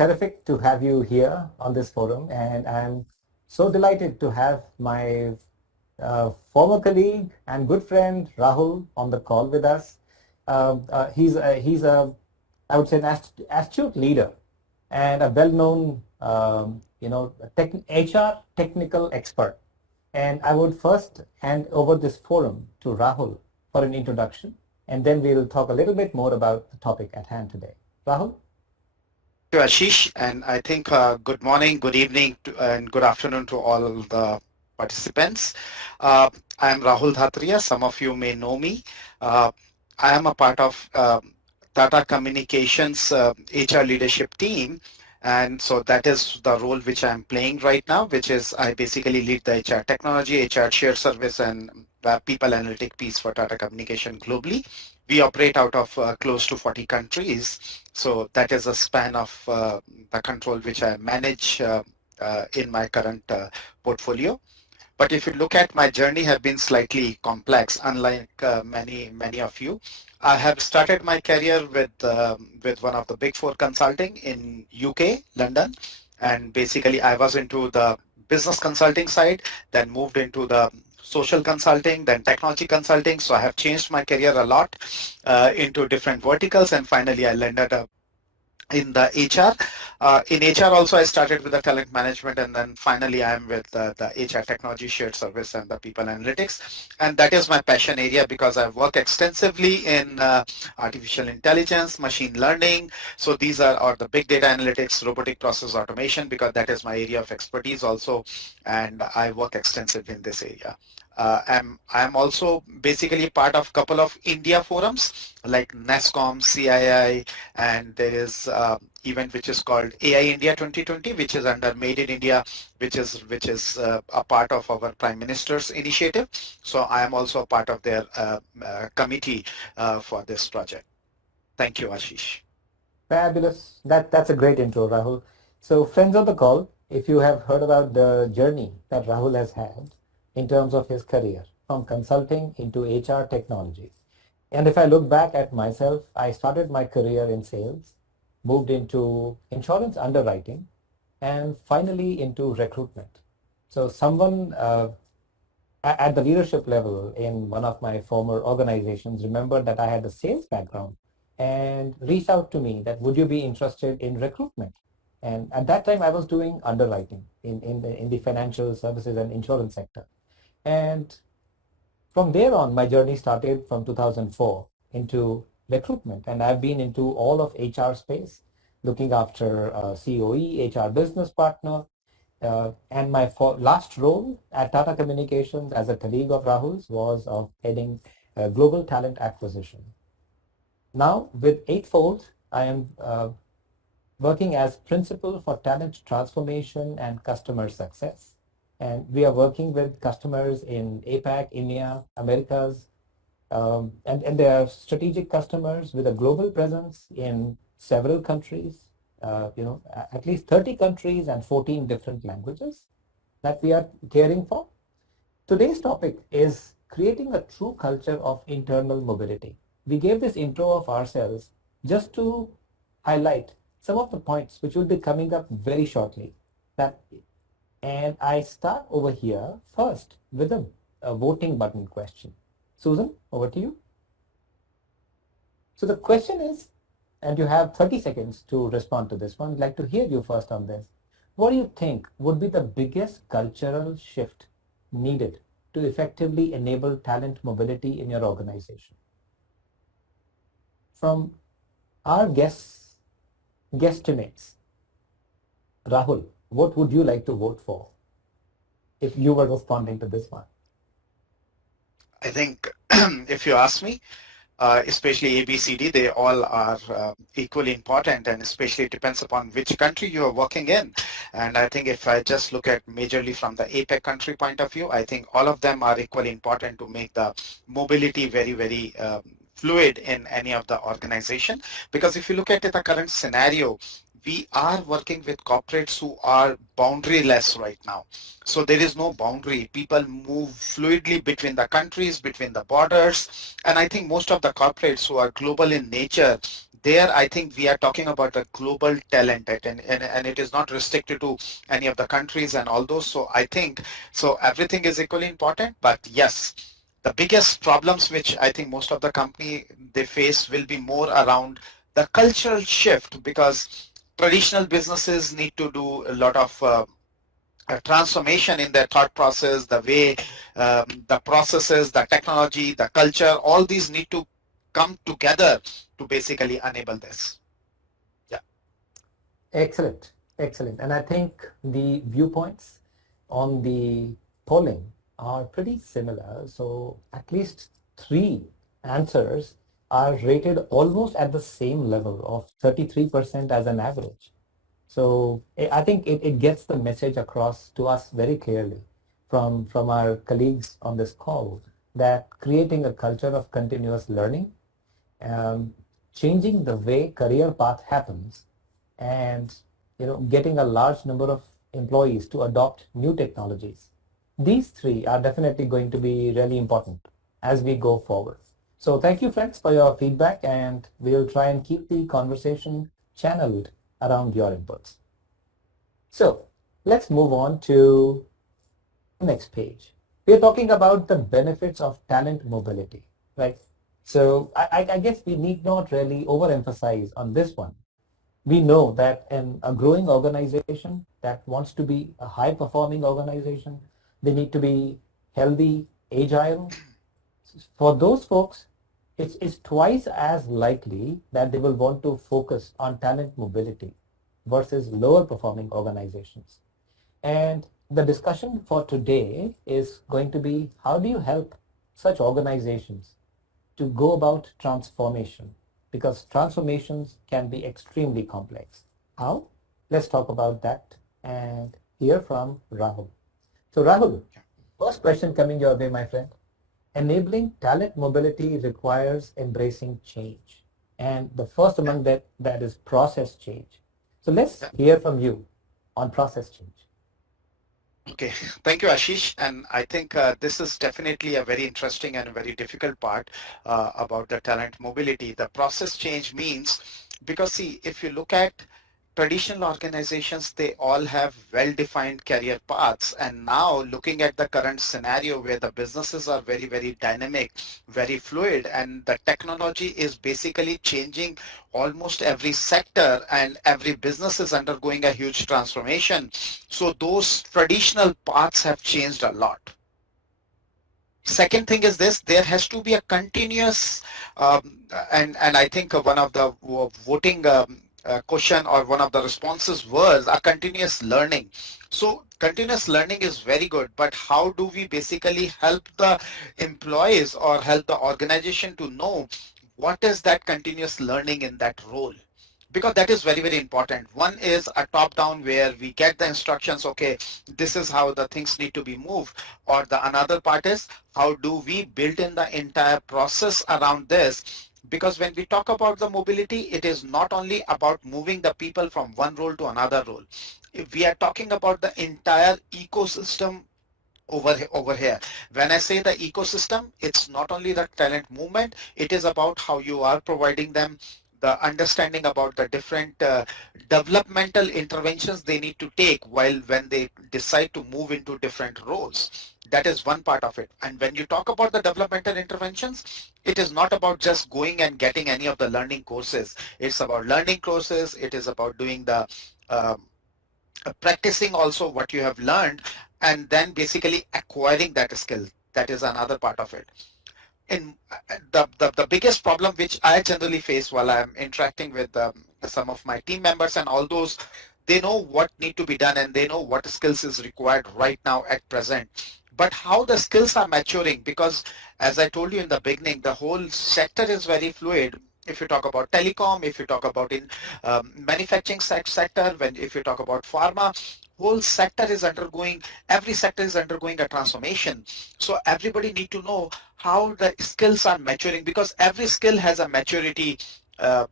terrific to have you here on this forum, and I'm so delighted to have my former colleague and good friend Rahul on the call with us. He's I would say an astute leader and a well-known HR technical expert. And I would first hand over this forum to Rahul for an introduction, and then we'll talk a little bit more about the topic at hand today. Rahul? Thank you, Ashish. And I think good morning, good evening, and good afternoon to all the participants. Uh, I am Rahul Dhatria. Some of you may know me. Uh, I am a part of Tata Communications HR leadership team. And so that is the role which I'm playing right now, which is I basically lead the HR technology, HR shared service, and people analytic piece for Tata Communication globally. We operate out of close to 40 countries. So that is a span of the control which I manage in my current portfolio. But if you look at my journey have been slightly complex, unlike many of you. I have started my career with one of the big four consulting in UK, London, and basically I was into the business consulting side, then moved into the social consulting, then technology consulting. So I have changed my career a lot into different verticals, and finally I landed up in the HR. In HR also I started with the talent management, and then finally I am with the HR technology shared service and the people analytics. And that is my passion area because I work extensively in artificial intelligence, machine learning. So these are the big data analytics, robotic process automation, because that is my area of expertise also. And I work extensively in this area. I'm also basically part of a couple of India forums like NASSCOM, CII, and there is event which is called AI India 2020, which is under Made in India, which is a part of our Prime Minister's initiative. So I am also a part of their committee for this project. Thank you, Ashish. Fabulous. That's a great intro, Rahul. So, friends of the call, if you have heard about the journey that Rahul has had in terms of his career from consulting into HR technologies, and if I look back at myself, I started my career in sales, moved into insurance underwriting, and finally into recruitment. So, someone at the leadership level in one of my former organizations remembered that I had a sales background and reached out to me that would you be interested in recruitment? And at that time I was doing underwriting in the financial services and insurance sector. And from there on, my journey started from 2004 into recruitment, and I've been into all of HR space, looking after COE, HR business partner, and my last role at Tata Communications as a colleague of Rahul's was of heading global talent acquisition. Now, with Eightfold, I am working as principal for talent transformation and customer success. And we are working with customers in APAC, EMEA, Americas, and they are strategic customers with a global presence in several countries, at least 30 countries and 14 different languages that we are caring for. Today's topic is creating a true culture of internal mobility. We gave this intro of ourselves just to highlight some of the points which will be coming up very shortly. And I start over here first with a voting button question. Susan, over to you. So the question is, and you have 30 seconds to respond to this one. I'd like to hear you first on this. What do you think would be the biggest cultural shift needed to effectively enable talent mobility in your organization? From our guesstimates, Rahul, what would you like to vote for if you were responding to this one? I think if you ask me, especially ABCD, they all are equally important, and especially it depends upon which country you are working in. And I think if I just look at majorly from the APEC country point of view, I think all of them are equally important to make the mobility very fluid in any of the organization. Because if you look at the current scenario, we are working with corporates who are boundaryless right now. So there is no boundary. People move fluidly between the countries, between the borders. And I think most of the corporates who are global in nature, there I think we are talking about the global talent, and it is not restricted to any of the countries and all those. So I think so everything is equally important. But yes, the biggest problems which I think most of the company they face will be more around the cultural shift, because traditional businesses need to do a lot of transformation in their thought process, the way the processes, the technology, the culture, all these need to come together to basically enable this. Yeah. Excellent, excellent. And I think the viewpoints on the polling are pretty similar. So at least three answers are rated almost at the same level of 33% as an average. So I think it gets the message across to us very clearly from our colleagues on this call that creating a culture of continuous learning, um, changing the way career path happens, and getting a large number of employees to adopt new technologies. These three are definitely going to be really important as we go forward. So thank you, friends, for your feedback, and we'll try and keep the conversation channeled around your inputs. So let's move on to the next page. We're talking about the benefits of talent mobility, right? So I guess we need not really overemphasize on this one. We know that in a growing organization that wants to be a high performing organization, they need to be healthy, agile. For those folks, it's twice as likely that they will want to focus on talent mobility versus lower performing organizations. And the discussion for today is going to be, how do you help such organizations to go about transformation? Because transformations can be extremely complex. How? Let's talk about that and hear from Rahul. So Rahul, first question coming your way, my friend. Enabling talent mobility requires embracing change. And the first Yeah. among that is process change. So let's Yeah. hear from you on process change. Okay, thank you, Ashish. And I think this is definitely a very interesting and a very difficult part about the talent mobility. The process change means, because see, if you look at traditional organizations, they all have well-defined career paths. And now looking at the current scenario where the businesses are very, very dynamic, very fluid, and the technology is basically changing almost every sector, and every business is undergoing a huge transformation. So those traditional paths have changed a lot. Second thing is this: there has to be a continuous, and I think one of the voting question or one of the responses was a continuous learning. So continuous learning is very good, but how do we basically help the employees or help the organization to know what is that continuous learning in that role? Because that is very, very important. One is a top down where we get the instructions, okay, this is how the things need to be moved. Or the another part is, how do we build in the entire process around this? Because when we talk about the mobility, it is not only about moving the people from one role to another role. If we are talking about the entire ecosystem over here. When I say the ecosystem, it's not only the talent movement, it is about how you are providing them the understanding about the different developmental interventions they need to take while when they decide to move into different roles. That is one part of it. And when you talk about the developmental interventions, it is not about just going and getting any of the learning courses. It's about learning courses. It is about doing the um, practicing also what you have learned, and then basically acquiring that skill. That is another part of it. In the biggest problem which I generally face while I'm interacting with some of my team members and all those, they know what need to be done and they know what skills is required right now at present. But how the skills are maturing, because as I told you in the beginning, the whole sector is very fluid. If you talk about telecom, if you talk about in manufacturing sector, when if you talk about pharma, whole sector is undergoing, every sector is undergoing a transformation. So everybody need to know how the skills are maturing, because every skill has a maturity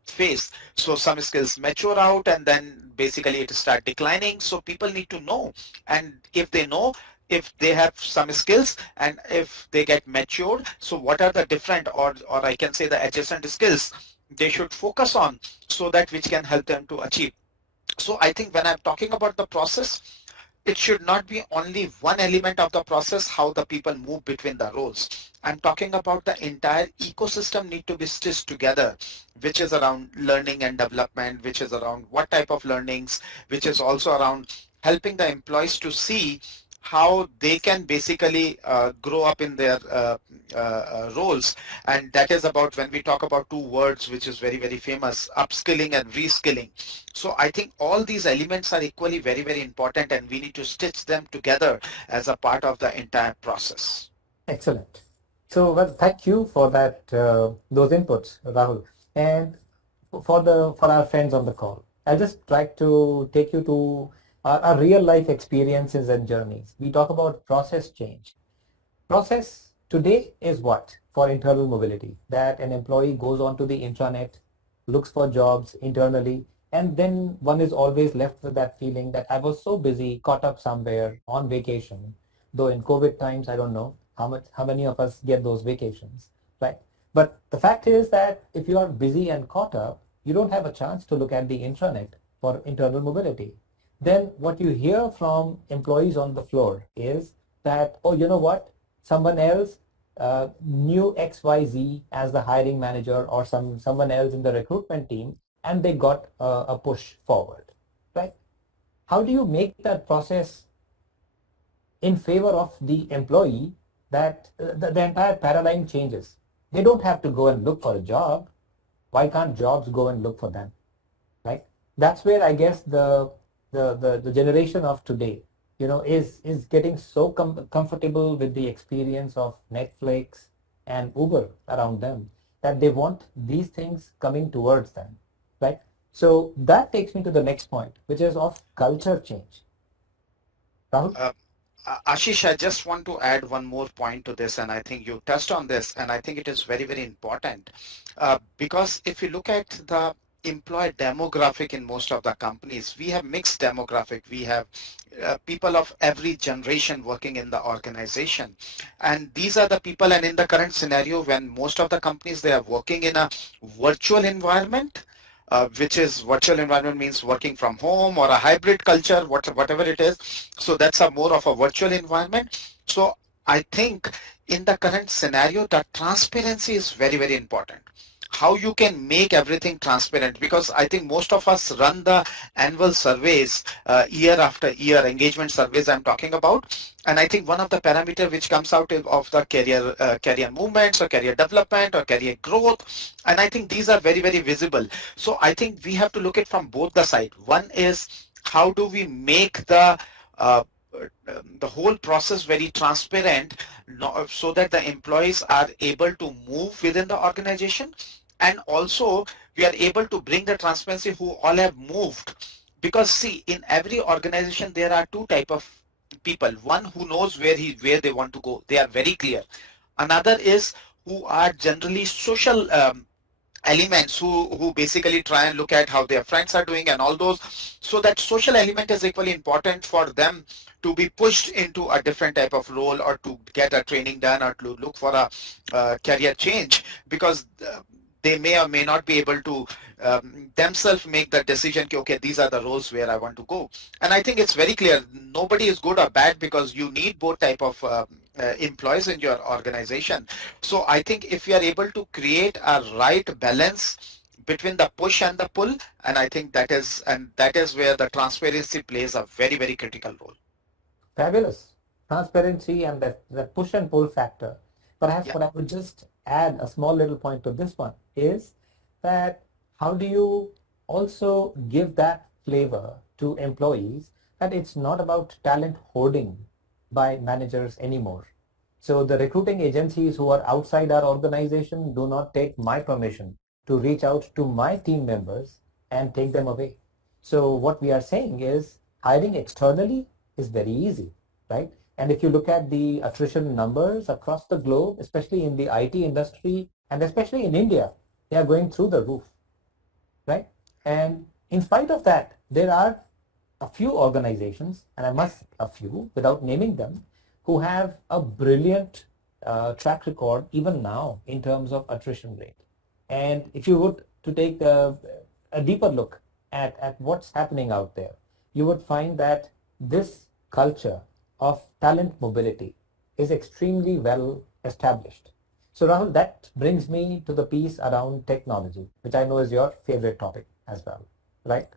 phase. So some skills mature out and then basically it start declining. So people need to know, and if they know, if they have some skills and if they get matured, so what are the different, or I can say the adjacent skills they should focus on, so that which can help them to achieve. So I think when I'm talking about the process, it should not be only one element of the process, how the people move between the roles. I'm talking about the entire ecosystem need to be stitched together, which is around learning and development, which is around what type of learnings, which is also around helping the employees to see how they can basically grow up in their roles. And that is about when we talk about two words which is very very famous, upskilling and reskilling. So I think all these elements are equally very, very important, and we need to stitch them together as a part of the entire process. Excellent. So, well, thank you for that, those inputs, Rahul. And for our friends on the call, I'll just try to take you to our real life experiences and journeys. We talk about process change. Process today is what for internal mobility? That an employee goes onto the intranet, looks for jobs internally, and then one is always left with that feeling that I was so busy, caught up somewhere on vacation. Though in COVID times, I don't know how many of us get those vacations, right? But the fact is that if you are busy and caught up, you don't have a chance to look at the intranet for internal mobility. Then what you hear from employees on the floor is that, oh, you know what? Someone else knew XYZ as the hiring manager or someone else in the recruitment team, and they got a push forward, right? How do you make that process in favor of the employee that the entire paradigm changes? They don't have to go and look for a job. Why can't jobs go and look for them, right? That's where I guess the generation of today, is getting so comfortable with the experience of Netflix and Uber around them that they want these things coming towards them, right? So that takes me to the next point, which is of culture change. Rahul? Uh, Ashish, I just want to add one more point to this, and I think you touched on this, and I think it is very, very important. Because if you look at the employee demographic in most of the companies, we have mixed demographic. We have people of every generation working in the organization. And these are the people, and in the current scenario, when most of the companies, they are working in a virtual environment, which is virtual environment means working from home or a hybrid culture, whatever it is. So that's a more of a virtual environment. So I think in the current scenario, the transparency is very, very important. How you can make everything transparent, because I think most of us run the annual surveys year after year, engagement surveys I'm talking about. And I think one of the parameter which comes out of the career movements or career development or career growth. And I think these are very, very visible. So I think we have to look at from both the side. One is how do we make uh, the whole process very transparent, so that the employees are able to move within the organization, and also we are able to bring the transparency who all have moved. Because see, in every organization there are two type of people. One who knows where they want to go, they are very clear. Another is who are generally social elements, who basically try and look at how their friends are doing and all those. So that social element is equally important for them to be pushed into a different type of role, or to get a training done, or to look for a career change, because they may or may not be able to themselves make the decision, okay, these are the roles where I want to go. And I think it's very clear, nobody is good or bad, because you need both type of employees in your organization. So I think if we are able to create a right balance between the push and the pull, and I think that is where the transparency plays a very, very critical role. Fabulous. Transparency and that push and pull factor. Perhaps Yeah. what I would just add a small little point to this one is that how do you also give that flavor to employees that it's not about talent hoarding by managers anymore. So the recruiting agencies who are outside our organization do not take my permission to reach out to my team members and take them away. So what we are saying is hiring externally is very easy, right? And if you look at the attrition numbers across the globe, especially in the IT industry and especially in India, they are going through the roof, right? And in spite of that, there are a few organizations, and I must a few without naming them, who have a brilliant track record even now in terms of attrition rate. And if you would to take a deeper look at what's happening out there, you would find that this culture of talent mobility is extremely well established. So, Rahul, that brings me to the piece around technology, which I know is your favorite topic as well, right?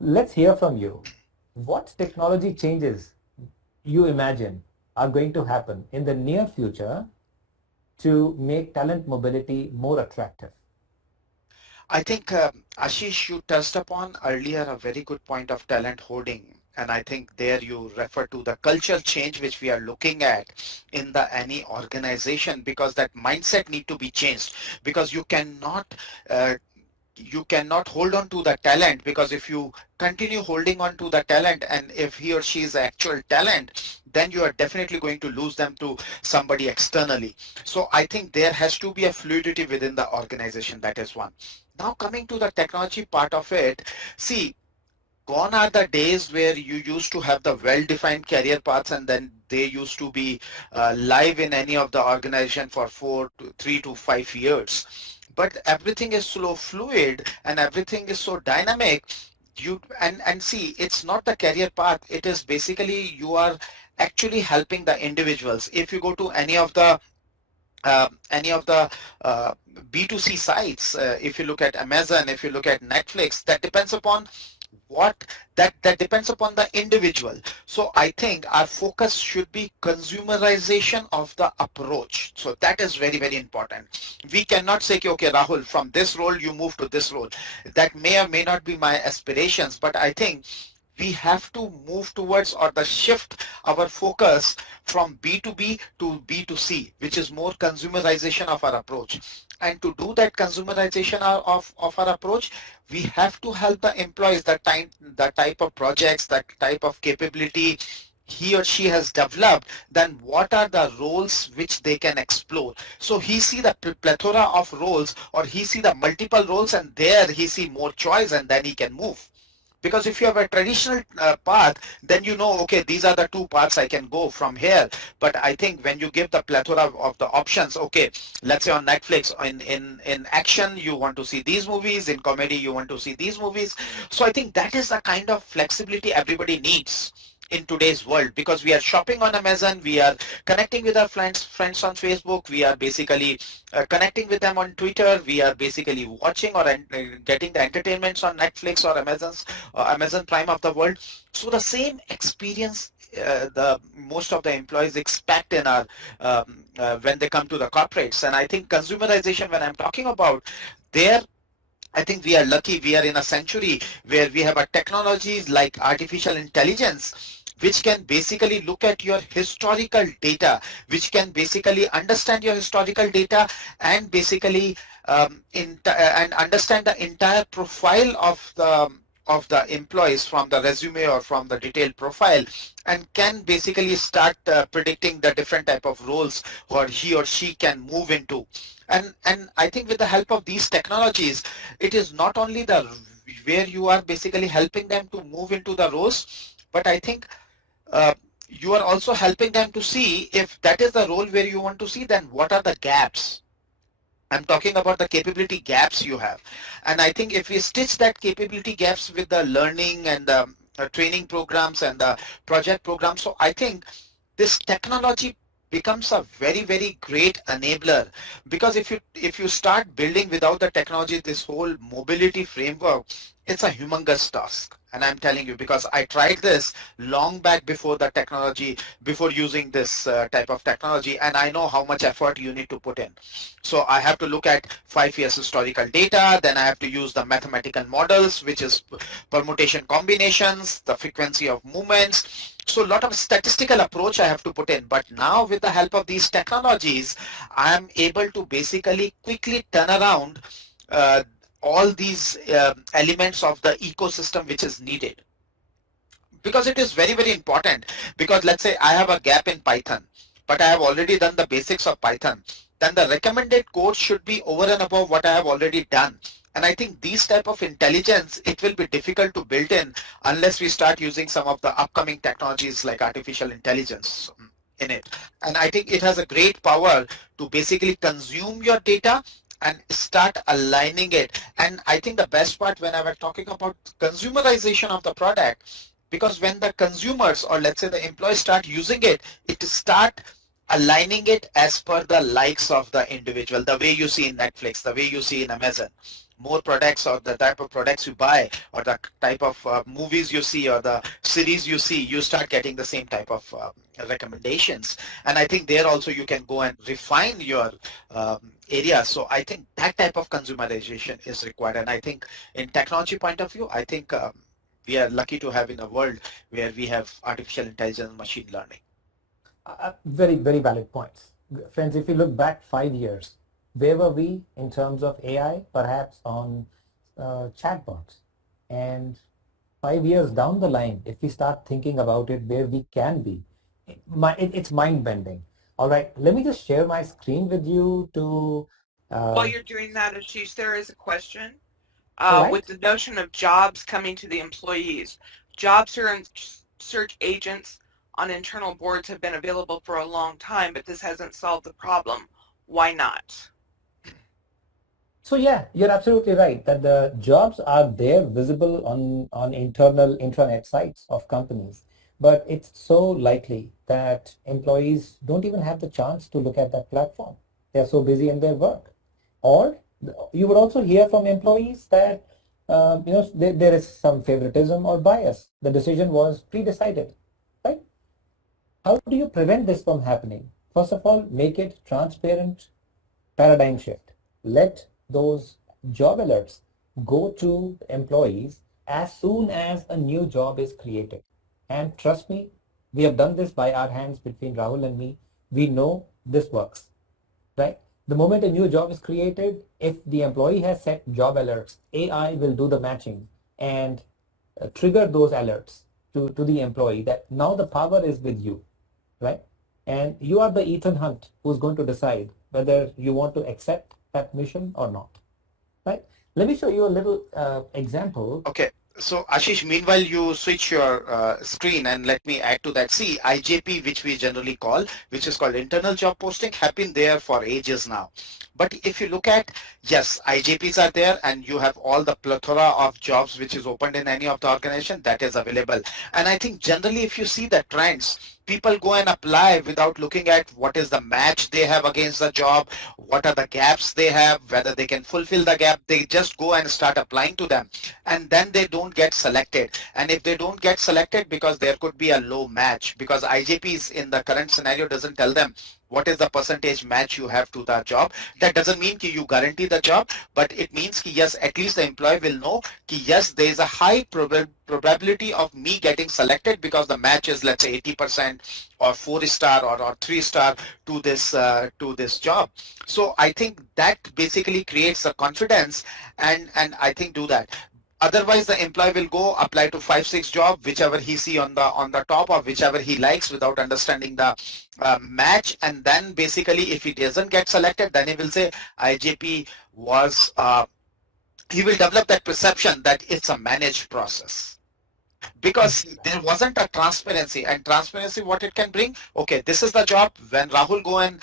Let's hear from you. What technology changes you imagine are going to happen in the near future to make talent mobility more attractive? I think, Ashish, you touched upon earlier a very good point of talent hoarding. And I think there you refer to the culture change which we are looking at in the any organization, because that mindset need to be changed, because uh, you cannot hold on to the talent, because if you continue holding on to the talent, and if he or she is actual talent, then you are definitely going to lose them to somebody externally. So I think there has to be a fluidity within the organization. That is one. Now coming to the technology part of it, see, gone are the days where you used to have the well-defined career paths, and then they used to be live in any of the organization for 3 to 5 years. But everything is so fluid and everything is so dynamic. And see, it's not the career path. It is basically you are actually helping the individuals. If you go to any of the uh, B2C sites, if you look at Amazon, if you look at Netflix, that depends upon what that depends upon the individual. So I think our focus should be consumerization of the approach. So that is very, very important. We cannot say, okay, Rahul, from this role you move to this role. That may or may not be my aspirations, but I think we have to move towards, or the shift our focus from B2B to B2C, which is more consumerization of our approach. And to do that consumerization of our approach, we have to help the employees, the type of projects, that type of capability he or she has developed, then what are the roles which they can explore. So he see the plethora of roles, or he see the multiple roles, and there he see more choice, and then he can move. Because if you have a traditional path, then you know, okay, these are the two paths I can go from here. But I think when you give the plethora of the options, okay, let's say on Netflix, in action you want to see these movies, in comedy you want to see these movies. So I think that is the kind of flexibility everybody needs in today's world, because we are shopping on Amazon, we are connecting with our friends on Facebook, we are basically connecting with them on Twitter, we are basically watching or getting the entertainments on Netflix or Amazon Prime of the world. So the same experience the most of the employees expect in our when they come to the corporates. And I think consumerization, when I'm talking about there, I think we are lucky. We are in a century where we have a technologies like artificial intelligence, which can basically look at your historical data, which can basically understand your historical data, and basically and understand the entire profile of the employees from the resume or from the detailed profile, and can basically start predicting the different type of roles or he or she can move into. And I think with the help of these technologies, it is not only the where you are basically helping them to move into the roles, but I think uh, you are also helping them to see, if that is the role where you want to see, then what are the gaps. I'm talking about the capability gaps you have. And I think if we stitch that capability gaps with the learning and the training programs and the project programs, so I think this technology becomes a very, very great enabler. Because if you start building without the technology, this whole mobility framework, it's a humongous task. And I'm telling you, because I tried this long back before the technology, before using this type of technology, and I know how much effort you need to put in. So I have to look at 5 years historical data, then I have to use the mathematical models, which is permutation combinations, the frequency of movements. So a lot of statistical approach I have to put in. But now with the help of these technologies, I am able to basically quickly turn around uh, all these elements of the ecosystem which is needed. Because it is very, very important. Because let's say I have a gap in Python, but I have already done the basics of Python, then the recommended code should be over and above what I have already done. And I think these type of intelligence, it will be difficult to build in unless we start using some of the upcoming technologies like artificial intelligence in it. And I think it has a great power to basically consume your data and start aligning it. And I think the best part when I was talking about consumerization of the product, because when the consumers or let's say the employees start using it, it start aligning it as per the likes of the individual, the way you see in Netflix, the way you see in Amazon. More products or the type of products you buy or the type of movies you see or the series you see, you start getting the same type of recommendations. And I think there also you can go and refine your area. So I think that type of consumerization is required. And I think in technology point of view, I think we are lucky to have in a world where we have artificial intelligence, machine learning. Very, very valid points. Friends, if you look back 5 years, where were we in terms of AI? Perhaps on chatbots. And 5 years down the line, if we start thinking about it, where we can be, it's mind bending. All right, let me just share my screen with you to. While you're doing that, Ashish, there is a question. All With right. the notion of jobs coming to the employees, job search agents on internal boards have been available for a long time, but this hasn't solved the problem. Why not? So yeah, you're absolutely right that the jobs are there visible on internal intranet sites of companies, but it's so likely that employees don't even have the chance to look at that platform. They're so busy in their work. Or you would also hear from employees that there is some favoritism or bias. The decision was pre-decided, right? How do you prevent this from happening? First of all, make it transparent. Paradigm shift. Let those job alerts go to employees as soon as a new job is created. And trust me, we have done this by our hands between Rahul and me. We know this works, right? The moment a new job is created, if the employee has set job alerts, AI will do the matching and trigger those alerts to the employee that now the power is with you, right? And you are the Ethan Hunt who's going to decide whether you want to accept that mission or not, right? Let me show you a little example. Okay. So Ashish, meanwhile you switch your screen and let me add to that. See, IJP, which we generally call, which is called internal job posting, have been there for ages now. But if you look at, yes, IJPs are there and you have all the plethora of jobs which is opened in any of the organization that is available. And I think generally if you see the trends, people go and apply without looking at what is the match they have against the job, what are the gaps they have, whether they can fulfill the gap. They just go and start applying to them, and then they don't get selected. And if they don't get selected because there could be a low match, because IJPs in the current scenario doesn't tell them what is the percentage match you have to the job. That doesn't mean that you guarantee the job, but it means that yes, at least the employee will know that yes, there is a high probability of me getting selected because the match is, let's say, 80% or 4-star or 3-star to this job. So I think that basically creates the confidence, and I think do that. Otherwise, the employee will go apply to 5-6 job, whichever he see on the top or whichever he likes without understanding the match. And then basically, if he doesn't get selected, then he will say IJP was. He will develop that perception that it's a managed process, because there wasn't a transparency. And transparency, what it can bring, okay, this is the job. When Rahul go and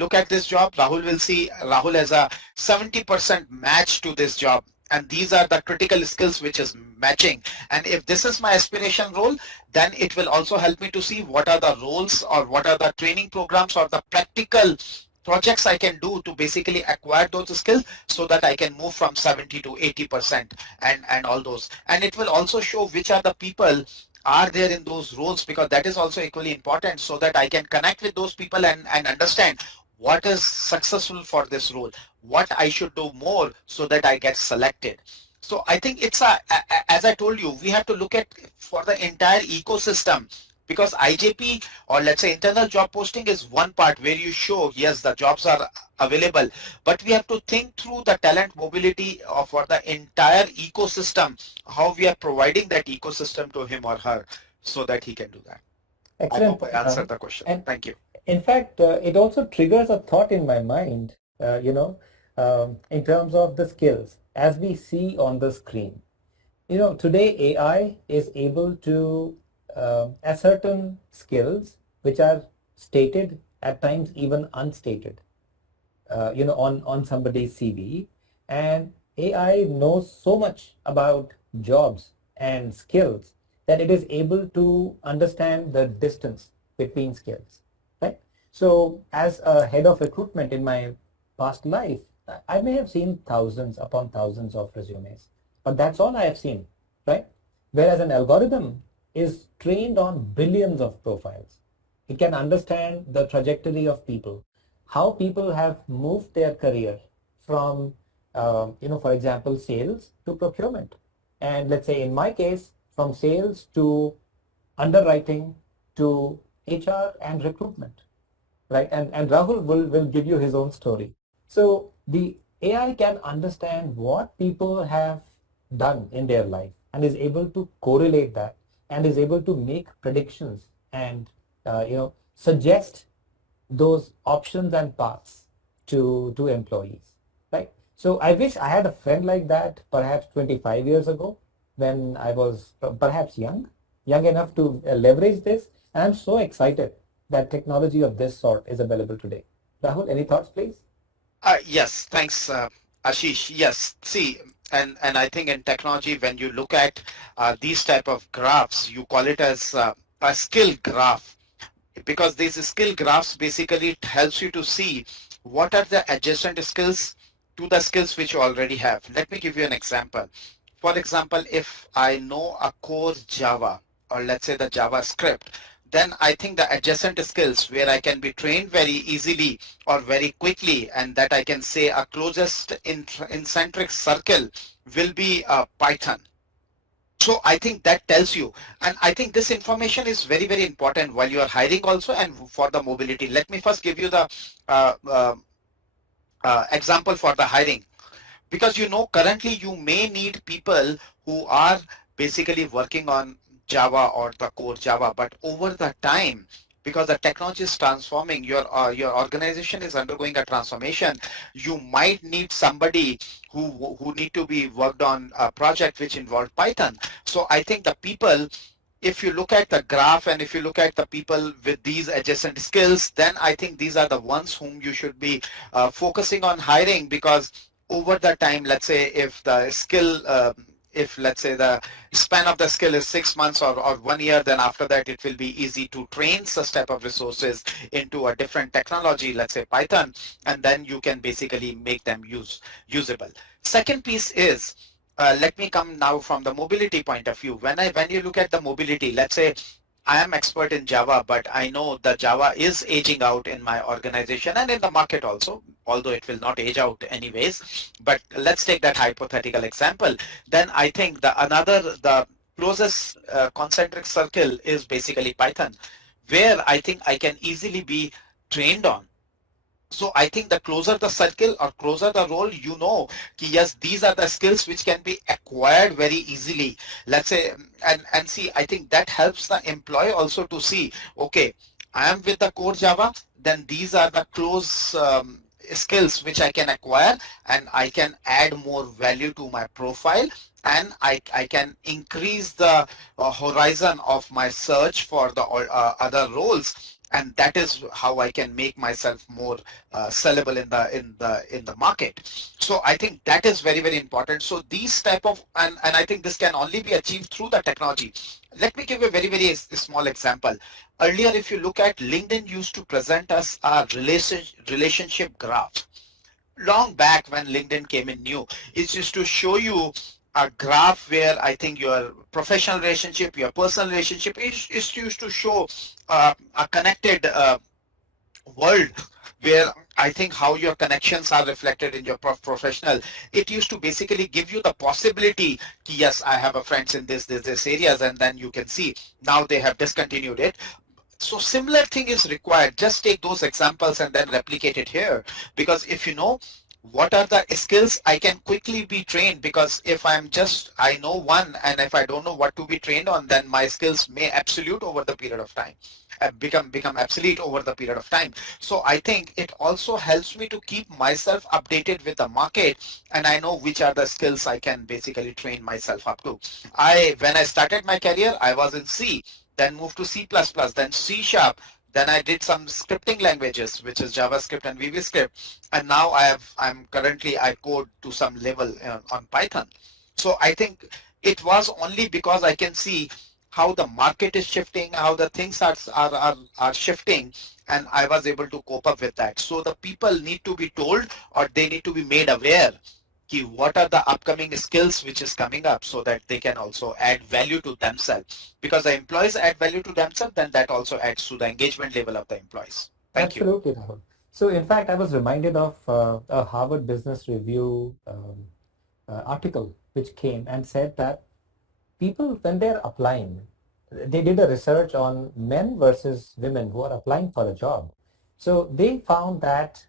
look at this job, Rahul will see Rahul has a 70% match to this job, and these are the critical skills which is matching. And if this is my aspiration role, then it will also help me to see what are the roles or what are the training programs or the practical projects I can do to basically acquire those skills, so that I can move from 70 to 80% and all those. And it will also show which are the people are there in those roles, because that is also equally important, so that I can connect with those people and understand what is successful for this role, what I should do more so that I get selected. So I think it's as I told you, we have to look at for the entire ecosystem, because IJP or let's say internal job posting is one part where you show yes, the jobs are available, but we have to think through the talent mobility for the entire ecosystem, how we are providing that ecosystem to him or her so that he can do that. I Excellent hope I point, answered Rahul. the question. And Thank you. in fact, it also triggers a thought in my mind, in terms of the skills as we see on the screen. Today AI is able to ascertain skills which are stated, at times even unstated, on somebody's CV, and AI knows so much about jobs and skills that it is able to understand the distance between skills, right? So as a head of recruitment in my past life, I may have seen thousands upon thousands of resumes, but that's all I have seen, right? Whereas an algorithm is trained on billions of profiles. It can understand the trajectory of people, how people have moved their career from, for example, sales to procurement. And let's say in my case, from sales to underwriting to HR and recruitment, right? And Rahul will give you his own story. So the AI can understand what people have done in their life and is able to correlate that and is able to make predictions and suggest those options and paths to employees, right? So I wish I had a friend like that perhaps 25 years ago when I was perhaps young enough to leverage this. And I'm so excited that technology of this sort is available today. Rahul, any thoughts, please? Yes, thanks, Ashish. Yes, see, and I think in technology, when you look at these type of graphs, you call it as a skill graph, because these skill graphs basically it helps you to see what are the adjacent skills to the skills which you already have. Let me give you an example. For example, if I know a core Java, or let's say the JavaScript, then I think the adjacent skills where I can be trained very easily or very quickly, and that I can say a closest in-centric circle will be Python. So I think that tells you, and I think this information is very, very important while you are hiring also and for the mobility. Let me first give you the uh, uh, example for the hiring, because currently you may need people who are basically working on Java or the core Java, but over the time, because the technology is transforming, your organization is undergoing a transformation, you might need somebody who need to be worked on a project which involved Python. So I think the people, if you look at the graph and if you look at the people with these adjacent skills, then I think these are the ones whom you should be focusing on hiring, because over the time, let's say if the skill, if let's say the span of the skill is 6 months or 1 year, then after that it will be easy to train such type of resources into a different technology, let's say Python, and then you can basically make them usable. Second piece is, let me come now from the mobility point of view. When you look at the mobility, let's say I am expert in Java, but I know the Java is aging out in my organization and in the market also, although it will not age out anyways. But let's take that hypothetical example. Then I think the closest concentric circle is basically Python, where I think I can easily be trained on. So I think the closer the circle or closer the role, yes, these are the skills which can be acquired very easily. Let's say, and see, I think that helps the employee also to see, okay, I am with the core Java, then these are the close skills which I can acquire, and I can add more value to my profile, and I can increase the horizon of my search for the other roles, and that is how I can make myself more sellable in the market. So I think that is very, very important. So these type of, and I think this can only be achieved through the technology. Let me give you a very, very small example. Earlier, if you look at LinkedIn, used to present us a relationship graph. Long back when LinkedIn came in new, it used to show you a graph where I think your professional relationship, your personal relationship is used to show a connected world, where I think how your connections are reflected in your professional. It used to basically give you the possibility, yes, I have a friends in this areas, and then you can see now they have discontinued it. So similar thing is required. Just take those examples and then replicate it here. Because if you know what are the skills, I can quickly be trained, because if I know one, and if I don't know what to be trained on, then my skills may absolute over the period of time, become obsolete over the period of time. So I think it also helps me to keep myself updated with the market, and I know which are the skills I can basically train myself up to. When I started my career, I was in C, then moved to C++, then C Sharp. Then I did some scripting languages, which is JavaScript and VBScript. And now I code to some level on Python. So I think it was only because I can see how the market is shifting, how the things are shifting, and I was able to cope up with that. So the people need to be told, or they need to be made aware what are the upcoming skills which is coming up, so that they can also add value to themselves. Because the employees add value to themselves, then that also adds to the engagement level of the employees. Thank you. Absolutely, Rahul. So in fact, I was reminded of a Harvard Business Review article which came and said that people, when they're applying, they did a research on men versus women who are applying for a job. So they found that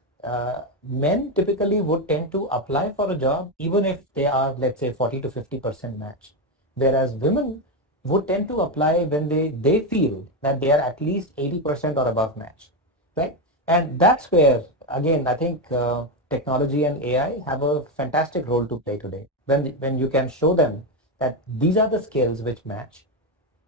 men typically would tend to apply for a job even if they are, let's say, 40 to 50% match, whereas women would tend to apply when they feel that they are at least 80% or above match, right? And that's where, again, I think technology and AI have a fantastic role to play today. When you can show them that these are the skills which match,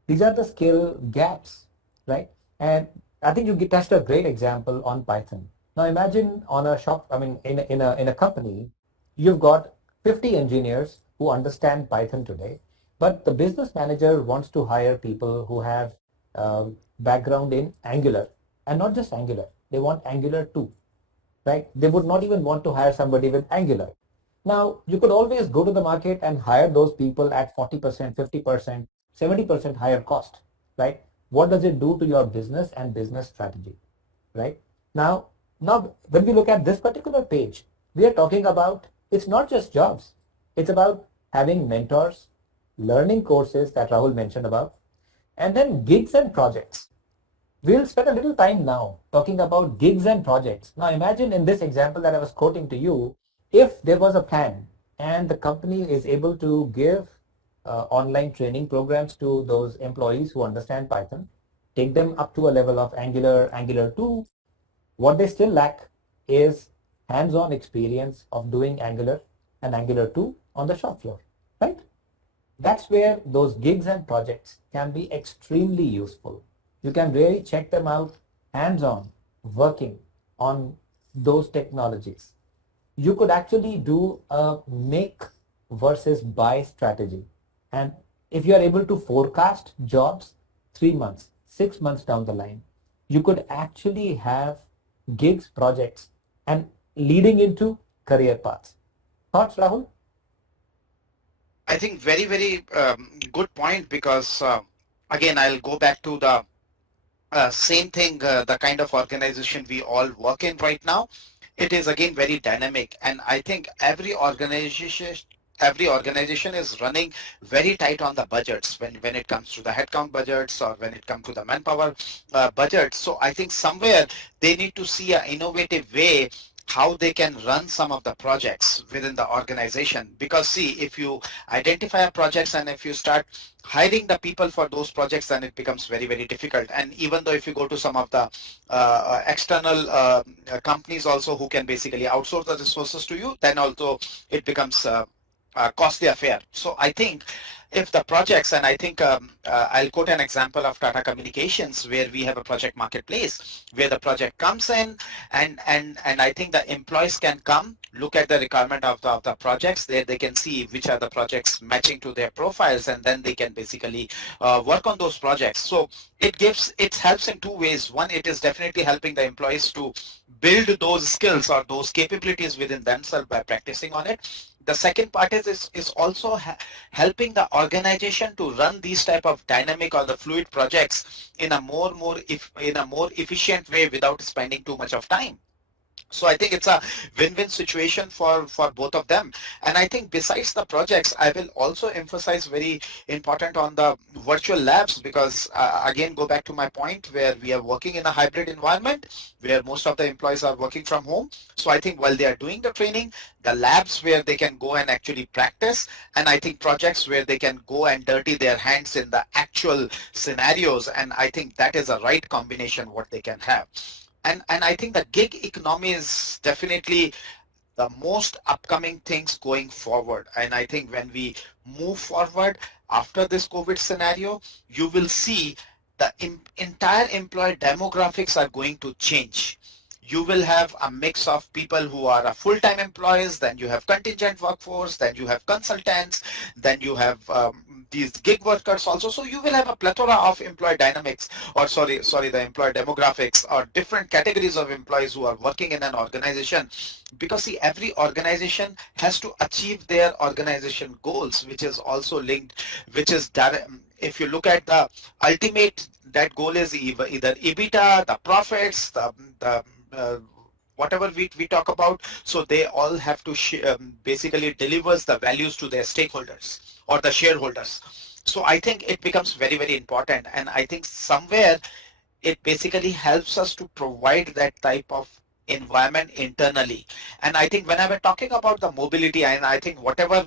these are the skill gaps, right? And I think you touched a great example on Python. Now imagine on a shop, I mean, in a company, you've got 50 engineers who understand Python today, but the business manager wants to hire people who have background in Angular, and not just Angular. They want Angular too, right? They would not even want to hire somebody with Angular. Now, you could always go to the market and hire those people at 40%, 50%, 70% higher cost, right? What does it do to your business and business strategy, right? Now, when we look at this particular page, we are talking about, it's not just jobs. It's about having mentors, learning courses that Rahul mentioned about, and then gigs and projects. We'll spend a little time now talking about gigs and projects. Now imagine in this example that I was quoting to you, if there was a plan and the company is able to give online training programs to those employees who understand Python, take them up to a level of Angular, Angular 2, what they still lack is hands-on experience of doing Angular and Angular 2 on the shop floor, right? That's where those gigs and projects can be extremely useful. You can really check them out hands-on, working on those technologies. You could actually do a make versus buy strategy. And if you are able to forecast jobs 3 months, 6 months down the line, you could actually have gigs, projects, and leading into career paths. Thoughts, Rahul? I think very, very good point, because again, I'll go back to the same thing, the kind of organization we all work in right now. It is again very dynamic, and I think every organization is running very tight on the budgets when it comes to the headcount budgets, or when it comes to the manpower budgets. So I think somewhere they need to see an innovative way how they can run some of the projects within the organization. Because see, if you identify projects and if you start hiring the people for those projects, then it becomes very, very difficult. And even though if you go to some of the external companies also who can basically outsource the resources to you, then also it becomes a costly affair. So I think if the projects, and I think I'll quote an example of Tata Communications, where we have a project marketplace where the project comes in, and I think the employees can come look at the requirement of the projects. There they can see which are the projects matching to their profiles, and then they can basically work on those projects. So it helps in two ways. One, it is definitely helping the employees to build those skills or those capabilities within themselves by practicing on it. The second part is also helping the organization to run these type of dynamic or the fluid projects in a more efficient way without spending too much of time. So I think it's a win-win situation for both of them. And I think besides the projects, I will also emphasize very important on the virtual labs, because again, go back to my point where we are working in a hybrid environment where most of the employees are working from home. So I think while they are doing the training, the labs where they can go and actually practice, and I think projects where they can go and dirty their hands in the actual scenarios. And I think that is a right combination what they can have. And I think the gig economy is definitely the most upcoming things going forward. And I think when we move forward after this COVID scenario, you will see the entire employee demographics are going to change. You will have a mix of people who are a full-time employees, then you have contingent workforce, then you have consultants, then you have these gig workers also. So you will have a plethora of employee dynamics, or the employee demographics, or different categories of employees who are working in an organization. Because see, every organization has to achieve their organization goals, which is also linked, which is if you look at the ultimate, that goal is either EBITDA, the profits, the whatever we talk about. So they all have to basically delivers the values to their stakeholders or the shareholders. So I think it becomes very, very important. And I think somewhere it basically helps us to provide that type of environment internally. And I think when I was talking about the mobility, and I think whatever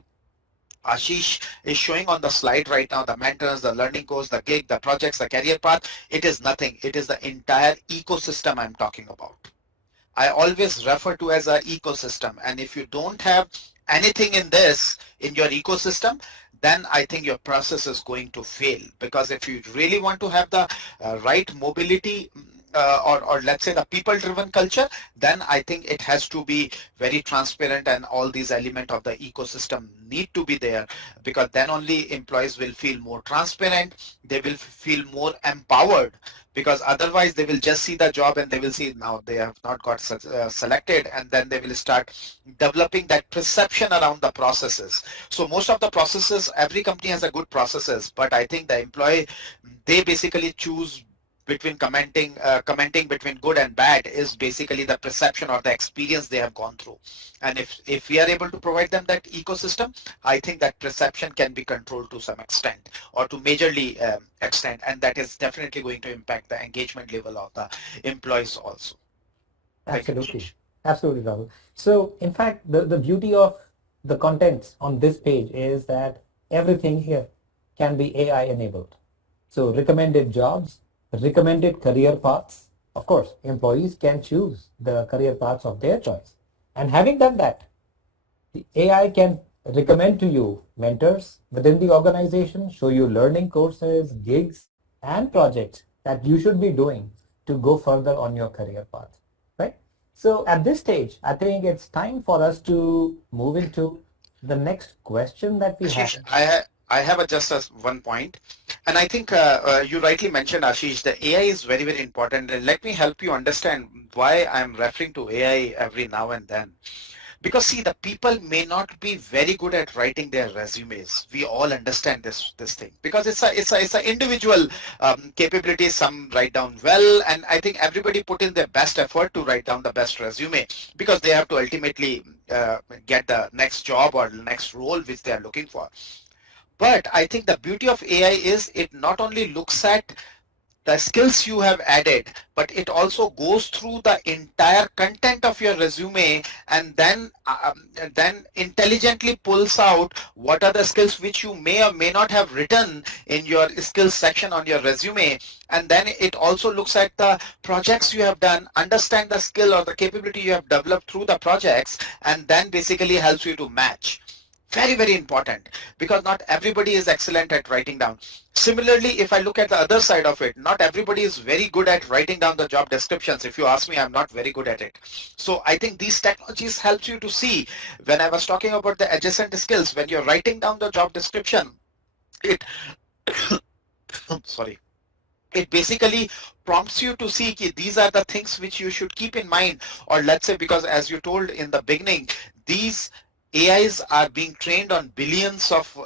Ashish is showing on the slide right now, the mentors, the learning course, the gig, the projects, the career path, it is nothing. It is the entire ecosystem I'm talking about. I always refer to as an ecosystem. And if you don't have anything in this, in your ecosystem, then I think your process is going to fail. Because if you really want to have the right mobility, or let's say the people-driven culture, then I think it has to be very transparent, and all these elements of the ecosystem need to be there, because then only employees will feel more transparent, they will feel more empowered, because otherwise they will just see the job and they will see now they have not got selected, and then they will start developing that perception around the processes. So most of the processes, every company has a good processes, but I think the employee, they basically choose between commenting between good and bad is basically the perception or the experience they have gone through. And if we are able to provide them that ecosystem, I think that perception can be controlled to some extent, or to majorly extent, and that is definitely going to impact the engagement level of the employees also. Thank you, Absolutely. Ashish. Absolutely, Rahul. So, in fact, the beauty of the contents on this page is that everything here can be AI enabled. So, recommended jobs, recommended career paths. Of course, employees can choose the career paths of their choice. And having done that, the AI can recommend to you mentors within the organization, show you learning courses, gigs, and projects that you should be doing to go further on your career path, right? So at this stage, I think it's time for us to move into the next question that we have. Ashish, I have just as one point, and I think you rightly mentioned, Ashish, the AI is very, very important, and let me help you understand why I'm referring to AI every now and then. Because see, the people may not be very good at writing their resumes. We all understand this thing, because it's a individual capability. Some write down well, and I think everybody put in their best effort to write down the best resume, because they have to ultimately get the next job or next role which they are looking for. But I think the beauty of AI is it not only looks at the skills you have added, but it also goes through the entire content of your resume, and then intelligently pulls out what are the skills which you may or may not have written in your skills section on your resume. And then it also looks at the projects you have done, understand the skill or the capability you have developed through the projects, and then basically helps you to match. Very, very important, because not everybody is excellent at writing down. Similarly, if I look at the other side of it, not everybody is very good at writing down the job descriptions. If you ask me, I'm not very good at it. So I think these technologies help you to see, when I was talking about the adjacent skills, when you're writing down the job description, it sorry, it basically prompts you to see these are the things which you should keep in mind. Or let's say, because as you told in the beginning, these AIs are being trained on billions of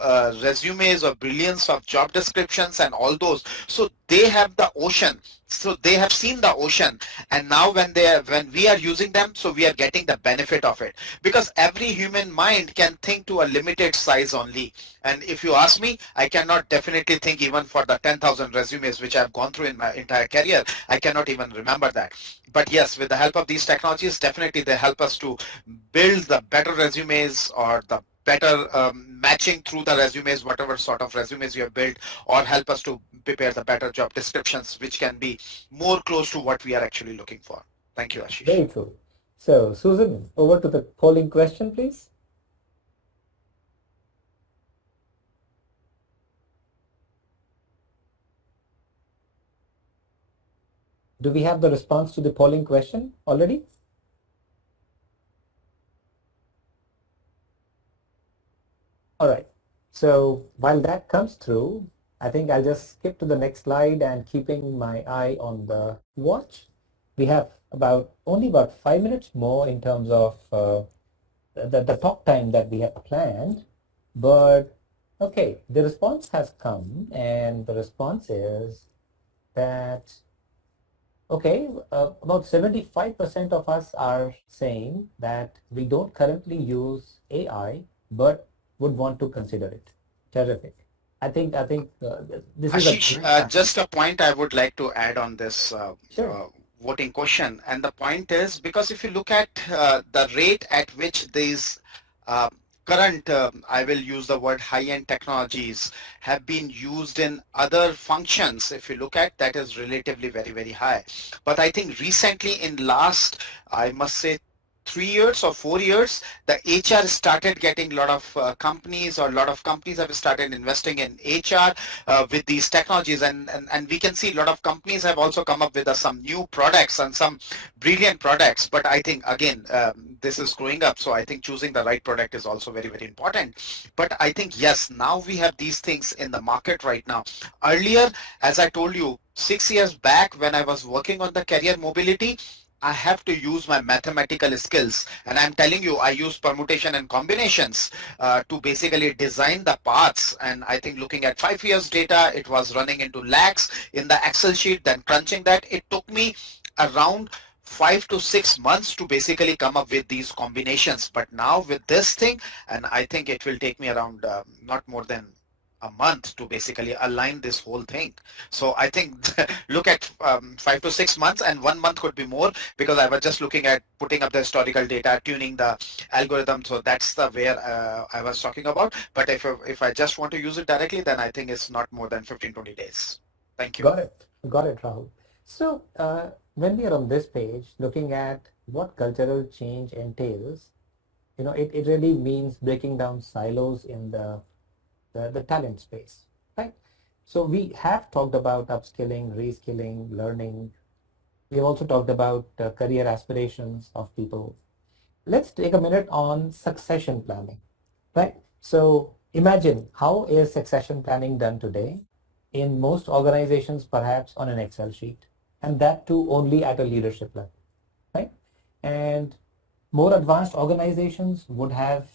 resumes or billions of job descriptions and all those. So they have the ocean. So they have seen the ocean, and now when we are using them, so we are getting the benefit of it, because every human mind can think to a limited size only. And if you ask me, I cannot definitely think even for the 10,000 resumes which I've gone through in my entire career. I cannot even remember that. But yes, with the help of these technologies, definitely they help us to build the better resumes, or the better matching through the resumes, whatever sort of resumes you have built, or help us to prepare the better job descriptions, which can be more close to what we are actually looking for. Thank you, Ashish. Very true. So Susan, over to the polling question, please. Do we have the response to the polling question already? All right. So while that comes through, I think I'll just skip to the next slide and keeping my eye on the watch. We have only about 5 minutes more in terms of the talk time that we have planned. But okay, the response has come, and the response is that okay, about 75% of us are saying that we don't currently use AI, but would want to consider it. Terrific. I think this is a Ashish, great answer. just a point I would like to add on this Sure. voting question. And the point is, because if you look at the rate at which these uh, current, I will use the word high-end technologies have been used in other functions, if you look at that is relatively very, very high. But I think recently in last, I must say, 3 years or 4 years, the HR started getting a lot of companies, or a lot of companies have started investing in HR with these technologies, and we can see a lot of companies have also come up with some new products and some brilliant products. But I think again, this is growing up, so I think choosing the right product is also very, very important. But I think yes, now we have these things in the market right now. Earlier, as I told you, 6 years back when I was working on the career mobility, I have to use my mathematical skills, and I'm telling you, I use permutation and combinations to basically design the paths. And I think looking at 5 years data, it was running into lakhs in the Excel sheet, then crunching that. It took me around 5 to 6 months to basically come up with these combinations. But now with this thing, and I think it will take me around not more than a month to basically align this whole thing. So I think look at 5 to 6 months, and 1 month could be more, because I was just looking at putting up the historical data, tuning the algorithm. So that's the where I was talking about. But if I just want to use it directly, then I think it's not more than 15-20 days. Thank you. Got it, Rahul. So when we are on this page, looking at what cultural change entails, it really means breaking down silos in the talent space, right? So we have talked about upskilling, reskilling, learning. We've also talked about career aspirations of people. Let's take a minute on succession planning, right? So imagine, how is succession planning done today? In most organizations, perhaps on an Excel sheet, and that too only at a leadership level, right? And more advanced organizations would have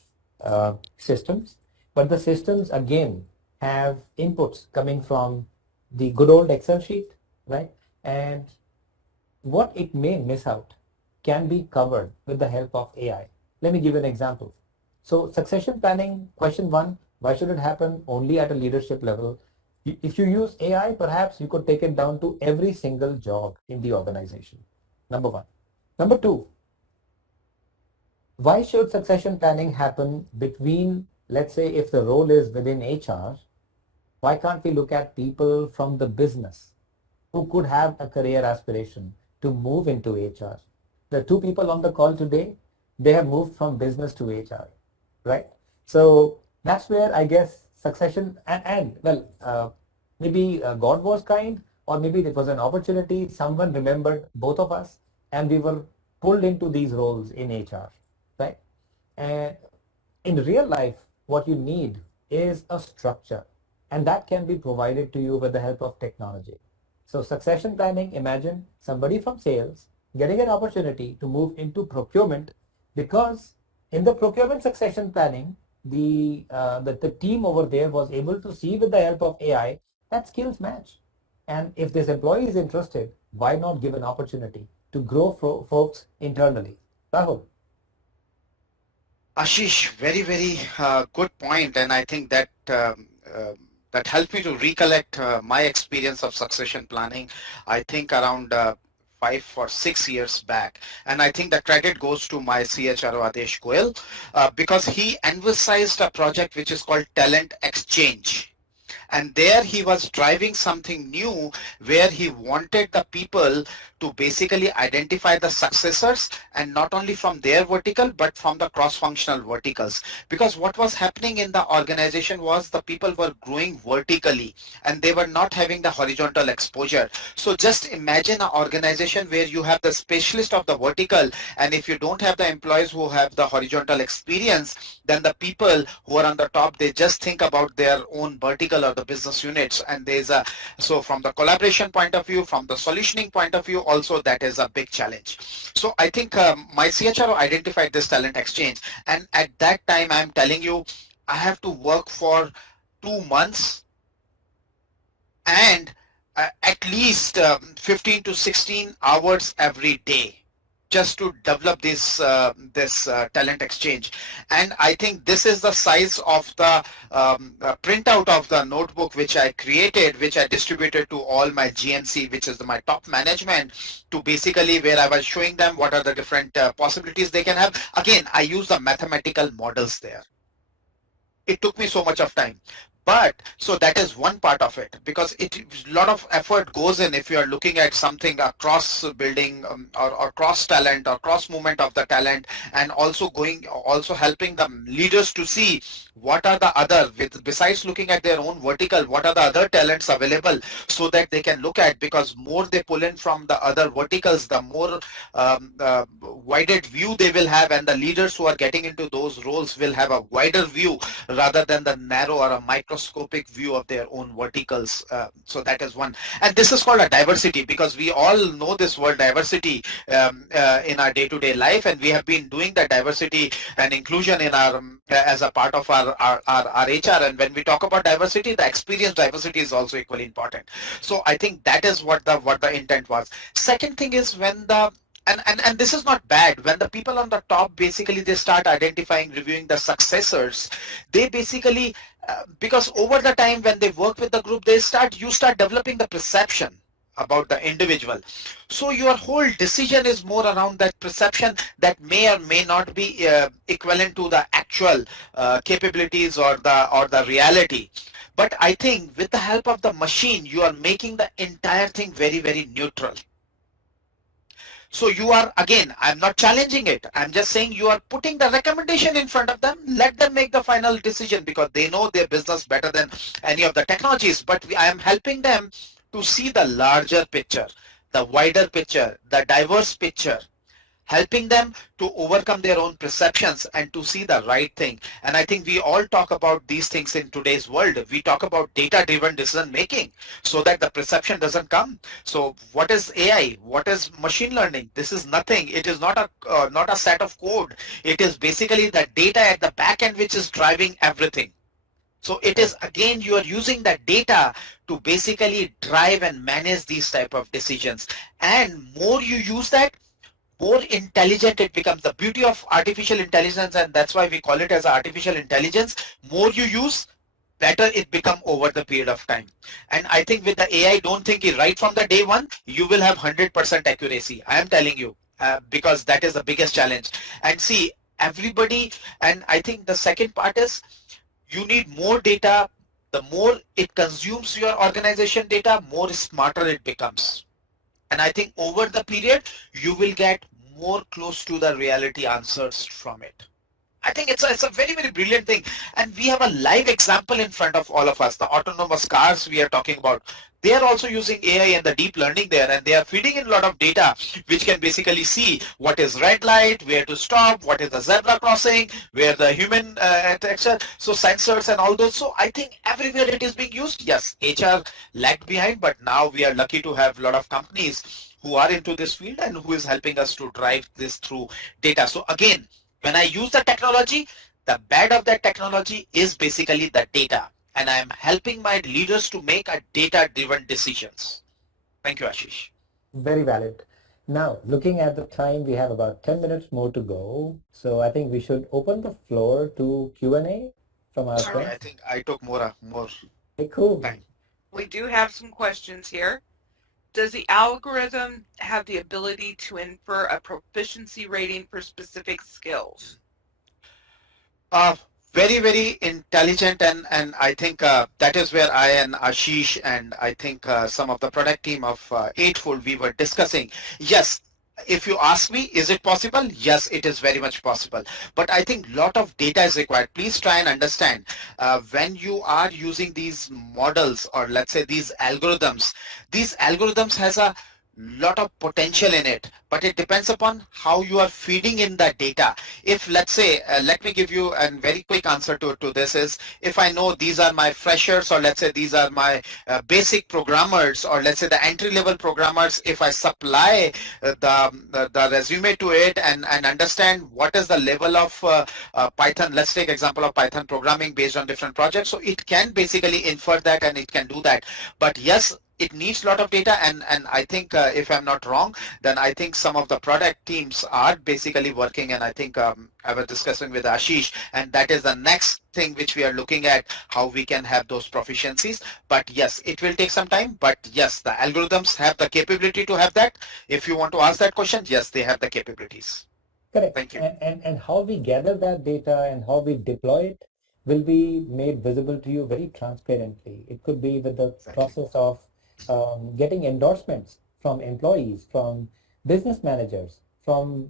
systems, but the systems again have inputs coming from the good old Excel sheet, right? And what it may miss out can be covered with the help of AI. Let me give an example. So succession planning, question one, why should it happen only at a leadership level? If you use AI, perhaps you could take it down to every single job in the organization. Number one. Number two, why should succession planning happen between, let's say, if the role is within HR, why can't we look at people from the business who could have a career aspiration to move into HR? The two people on the call today, they have moved from business to HR, right? So that's where I guess succession and well, maybe God was kind, or maybe it was an opportunity. Someone remembered both of us, and we were pulled into these roles in HR, right? And in real life, what you need is a structure, and that can be provided to you with the help of technology. So succession planning, imagine somebody from sales getting an opportunity to move into procurement, because in the procurement succession planning, the team over there was able to see with the help of AI that skills match. And if this employee is interested, why not give an opportunity to grow folks internally? Rahul. Ashish, very, very good point, and I think that that helped me to recollect my experience of succession planning. I think around 5 or 6 years back, and I think the credit goes to my CHRO Adesh Goel because he emphasized a project which is called talent exchange. And there he was driving something new where he wanted the people to basically identify the successors, and not only from their vertical but from the cross-functional verticals. Because what was happening in the organization was the people were growing vertically and they were not having the horizontal exposure. So just imagine an organization where you have the specialist of the vertical, and if you don't have the employees who have the horizontal experience, then the people who are on the top, they just think about their own vertical or the business units. And there's a, so from the collaboration point of view, from the solutioning point of view, also that is a big challenge. So I think my CHRO identified this talent exchange, and at that time I'm telling you, I have to work for 2 months and at least 15 to 16 hours every day just to develop this talent exchange. And I think this is the size of the printout of the notebook which I created, which I distributed to all my GMC, which is my top management, to basically where I was showing them what are the different possibilities they can have. Again, I use the mathematical models there. It took me so much of time, but so that is one part of it, because it a lot of effort goes in if you are looking at something across building or cross talent or cross movement of the talent, and also helping the leaders to see what are the other, besides looking at their own vertical, what are the other talents available, so that they can look at, because more they pull in from the other verticals, the more wider view they will have, and the leaders who are getting into those roles will have a wider view rather than the narrow or a microscopic view of their own verticals. So that is one. And this is called a diversity, because we all know this word diversity in our day-to-day life, and we have been doing the diversity and inclusion in our as a part of our HR. And when we talk about diversity, the experience diversity is also equally important. So I think that is what the intent was. Second thing is when the and this is not bad, when the people on the top basically they start identifying, reviewing the successors, they basically because over the time when they work with the group, you start developing the perception about the individual. So your whole decision is more around that perception that may or may not be equivalent to the actual capabilities or the reality. But I think with the help of the machine, you are making the entire thing very, very neutral. So you are, again, I'm not challenging it. I'm just saying you are putting the recommendation in front of them. Let them make the final decision, because they know their business better than any of the technologies. But I am helping them to see the larger picture, the wider picture, the diverse picture, helping them to overcome their own perceptions and to see the right thing. And I think we all talk about these things in today's world. We talk about data-driven decision making so that the perception doesn't come. So what is AI? What is machine learning? This is nothing. It is not a set of code. It is basically the data at the back end which is driving everything. So it is, again, you are using that data to basically drive and manage these type of decisions. And more you use that, more intelligent it becomes. The beauty of artificial intelligence, and that's why we call it as artificial intelligence, more you use, better it become over the period of time. And I think with the AI, don't think it right from the day one, you will have 100% accuracy. I am telling you, because that is the biggest challenge. And see, everybody, and I think the second part is you need more data. The more it consumes your organization data, more smarter it becomes. And I think over the period, you will get more close to the reality answers from it. I think it's a very, very brilliant thing. And we have a live example in front of all of us. The autonomous cars we are talking about, they are also using AI and the deep learning there, and they are feeding in a lot of data which can basically see what is red light, where to stop, what is the zebra crossing, where the human texture, so sensors and all those. So I think everywhere it is being used. Yes, HR lagged behind, but now we are lucky to have a lot of companies who are into this field and who is helping us to drive this through data. So again, when I use the technology, the bad of that technology is basically the data, and I am helping my leaders to make a data-driven decisions. Thank you, Ashish. Very valid. Now, looking at the time, we have about 10 minutes more to go. So I think we should open the floor to Q&A from our Sorry, friends. I think I took more Hey, cool. time. We do have some questions here. Does the algorithm have the ability to infer a proficiency rating for specific skills? Uh, Very, very intelligent, and I think that is where I and Ashish and I think some of the product team of Eightfold we were discussing. Yes, if you ask me, is it possible? Yes, it is very much possible. But I think lot of data is required. Please try and understand when you are using these models or let's say these algorithms has a lot of potential in it, but it depends upon how you are feeding in that data. If let's say, let me give you a very quick answer to this is, if I know these are my freshers or let's say these are my basic programmers or let's say the entry level programmers, if I supply the resume to it and understand what is the level of Python, let's take example of Python programming based on different projects, so it can basically infer that and it can do that. But yes, it needs a lot of data, and I think if I'm not wrong, then I think some of the product teams are basically working, and I think I was discussing with Ashish, and that is the next thing which we are looking at, how we can have those proficiencies. But yes, it will take some time, but yes, the algorithms have the capability to have that. If you want to ask that question, yes, they have the capabilities. Correct. Thank you. And how we gather that data and how we deploy it will be made visible to you very transparently. It could be with the Exactly. process of getting endorsements from employees, from business managers, from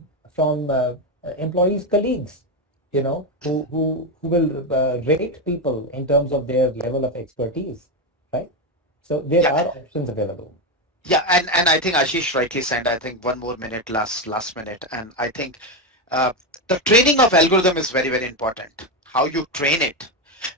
employees' colleagues, who will rate people in terms of their level of expertise, right? So there Yeah. are options available. Yeah, and I think Ashish rightly said, I think one more minute, last minute, and I think uh, the training of algorithm is very, very important. How you train it,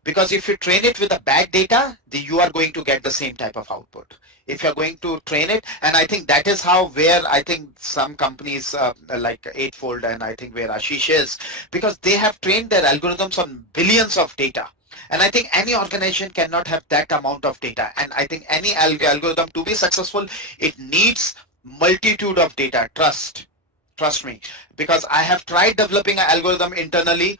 because if you train it with the bad data, you are going to get the same type of output. If you're going to train it, and I think that is how where I think some companies like Eightfold and I think where Ashish is, because they have trained their algorithms on billions of data. And I think any organization cannot have that amount of data. And I think any algorithm to be successful, it needs multitude of data. Trust me, because I have tried developing an algorithm internally.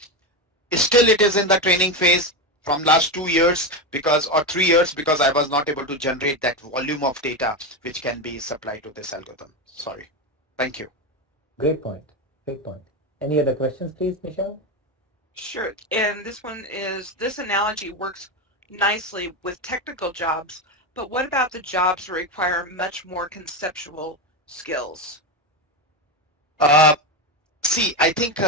Still, it is in the training phase from last 2 years because or 3 years because I was not able to generate that volume of data which can be supplied to this algorithm. Sorry. Thank you. Great point. Great point. Any other questions, please, Michelle? Sure. And this analogy works nicely with technical jobs, but what about the jobs that require much more conceptual skills? Uh, See, I think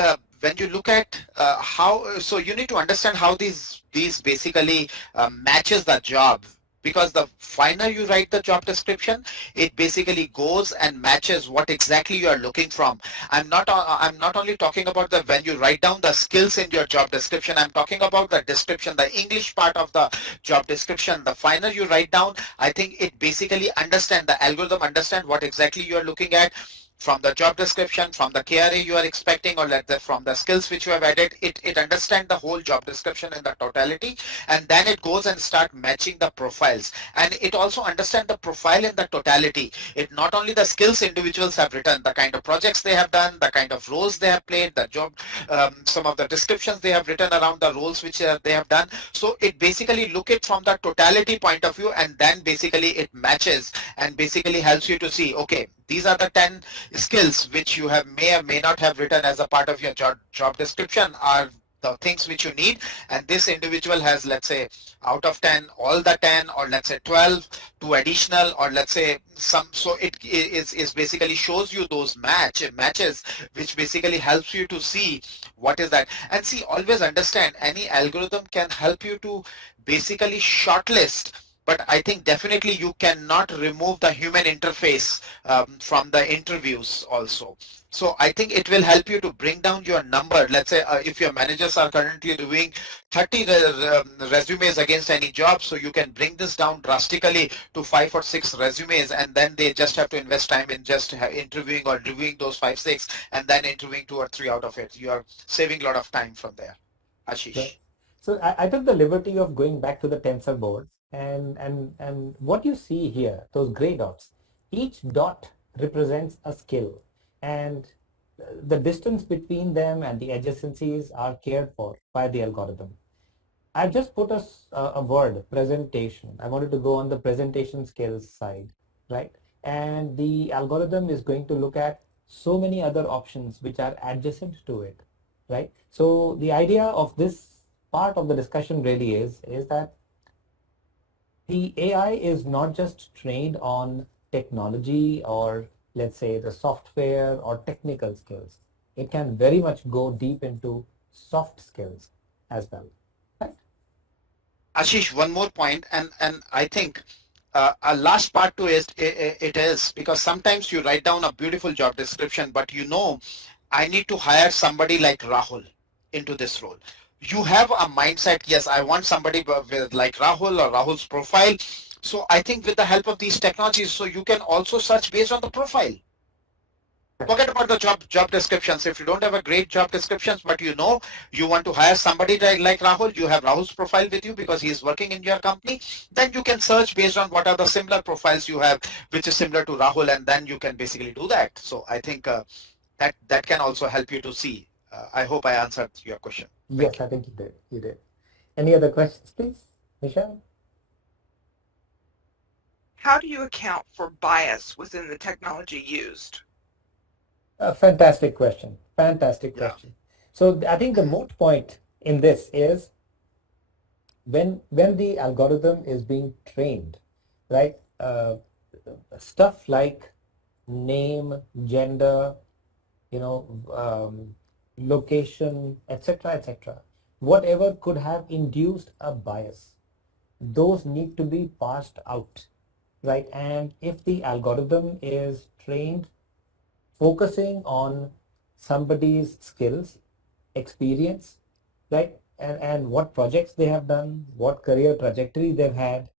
when you look at how, so you need to understand how these basically matches the job, because the finer you write the job description, it basically goes and matches what exactly you are looking from. I'm not only talking about the when you write down the skills in your job description. I'm talking about the description, the English part of the job description. The finer you write down, I think it basically understand the algorithm understand what exactly you are looking at from the job description, from the KRA you are expecting, or let's say from the skills which you have added, it understands the whole job description in the totality, and then it goes and start matching the profiles. And it also understands the profile in the totality. It not only the skills individuals have written, the kind of projects they have done, the kind of roles they have played, the job, some of the descriptions they have written around the roles which they have done. So it basically look it from the totality point of view, and then basically it matches and basically helps you to see, okay, these are the 10 skills which you have may or may not have written as a part of your job description are the things which you need, and this individual has, let's say, out of 10 all the 10, or let's say 12 two additional, or let's say some. So it is basically shows you those matches which basically helps you to see what is that. And see, always understand any algorithm can help you to basically shortlist, but I think definitely you cannot remove the human interface from the interviews also. So I think it will help you to bring down your number. Let's say if your managers are currently reviewing 30 resumes against any job, so you can bring this down drastically to 5 or 6 resumes, and then they just have to invest time in just interviewing or reviewing those 5, 6, and then interviewing 2 or 3 out of it. You are saving a lot of time from there. Sure. Ashish. So I took the liberty of going back to the tensor boards, and what you see here, those gray dots, each dot represents a skill, and the distance between them and the adjacencies are cared for by the algorithm. I've just put a word, presentation. I wanted to go on the presentation skills side, right? And the algorithm is going to look at so many other options which are adjacent to it, right? So the idea of this part of the discussion really is that the AI is not just trained on technology or let's say the software or technical skills. It can very much go deep into soft skills as well. Right? Ashish, one more point, and I think a last part to it is because sometimes you write down a beautiful job description, but you know, I need to hire somebody like Rahul into this role. You have a mindset, yes, I want somebody with like Rahul or Rahul's profile. So I think with the help of these technologies, so you can also search based on the profile. Forget about the job descriptions. If you don't have a great job descriptions, but you know you want to hire somebody like Rahul, you have Rahul's profile with you because he is working in your company, then you can search based on what are the similar profiles you have, which is similar to Rahul, and then you can basically do that. So I think that can also help you to see. I hope I answered your question. Thank Yes, you. I think you did. You did. Any other questions, please, Michelle? How do you account for bias within the technology used? A fantastic question. Fantastic Yeah. question. So I think the moot point in this is when the algorithm is being trained, right? Stuff like name, gender, you know, location, etc., etc. Whatever could have induced a bias, those need to be parsed out, right? And if the algorithm is trained focusing on somebody's skills, experience, right? And what projects they have done, what career trajectory they've had,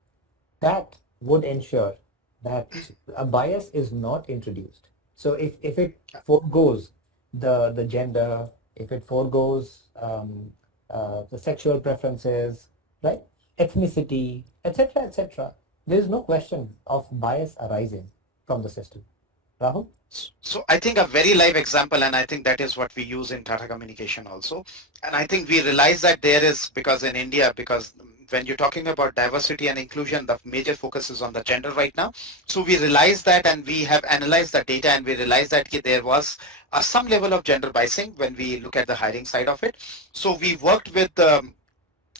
that would ensure that a bias is not introduced. So if it foregoes the gender, if it foregoes the sexual preferences, right, ethnicity, etc., there is no question of bias arising from the system. Rahul? So I think a very live example, and I think that is what we use in Tata Communication also. And I think we realize that there is, because in India, because when you're talking about diversity and inclusion, the major focus is on the gender right now. So we realize that, and we have analyzed the data, and we realized that there was some level of gender biasing when we look at the hiring side of it. So we worked with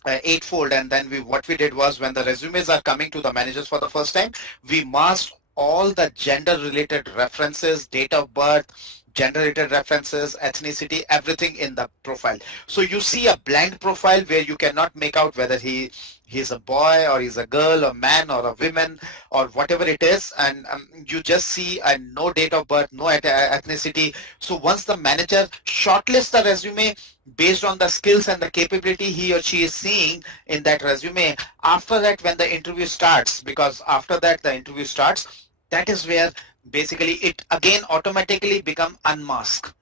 eightfold, and then what we did was, when the resumes are coming to the managers for the first time, we masked all the gender related references, date of birth, gender related references, ethnicity, everything in the profile. So you see a blank profile where you cannot make out whether he's a boy or he's a girl or man or a woman or whatever it is, and you just see a no date of birth, no ethnicity. So once the manager shortlists the resume based on the skills and the capability he or she is seeing in that resume, after that, when the interview starts, because after that the interview starts, that is where basically it again automatically become unmasked,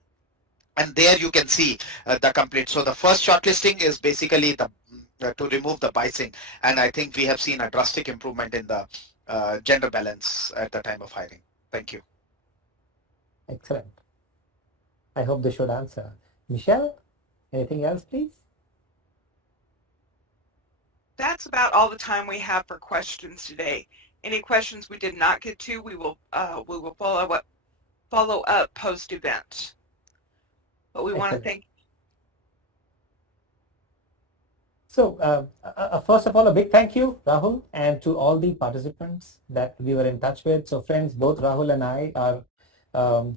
and there you can see the complete. So the first shortlisting is basically the to remove the biasing, and I think we have seen a drastic improvement in the gender balance at the time of hiring. Thank you. Excellent. I hope this should answer. Michelle, anything else, please? That's about all the time we have for questions today. Any questions we did not get to, we will follow up post event. But we want to Excellent. thank. So, first of all, a big thank you, Rahul, and to all the participants that we were in touch with. So, friends, both Rahul and I are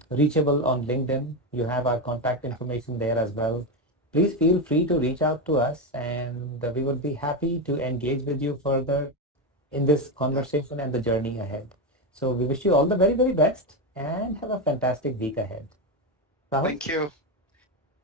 reachable on LinkedIn. You have our contact information there as well. Please feel free to reach out to us, and we would be happy to engage with you further in this Yeah. conversation and the journey ahead. So, we wish you all the very, very best and have a fantastic week ahead. Rahul? Thank you.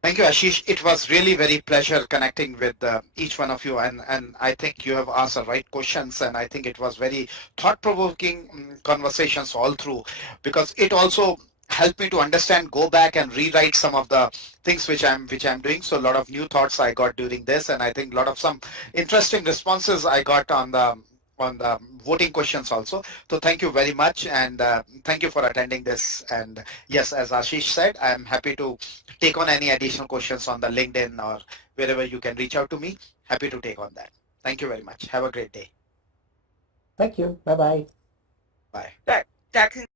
Thank you, Ashish. It was really very pleasure connecting with each one of you, and I think you have asked the right questions, and I think it was very thought-provoking conversations all through, because it also helped me to understand, go back and rewrite some of the things which I'm doing. So a lot of new thoughts I got during this, and I think a lot of some interesting responses I got on the voting questions also. So thank you very much, and thank you for attending this. And yes, as Ashish said, I'm happy to take on any additional questions on the LinkedIn or wherever you can reach out to me. Happy to take on that. Thank you very much. Have a great day. Thank you. Bye bye. Bye. That concludes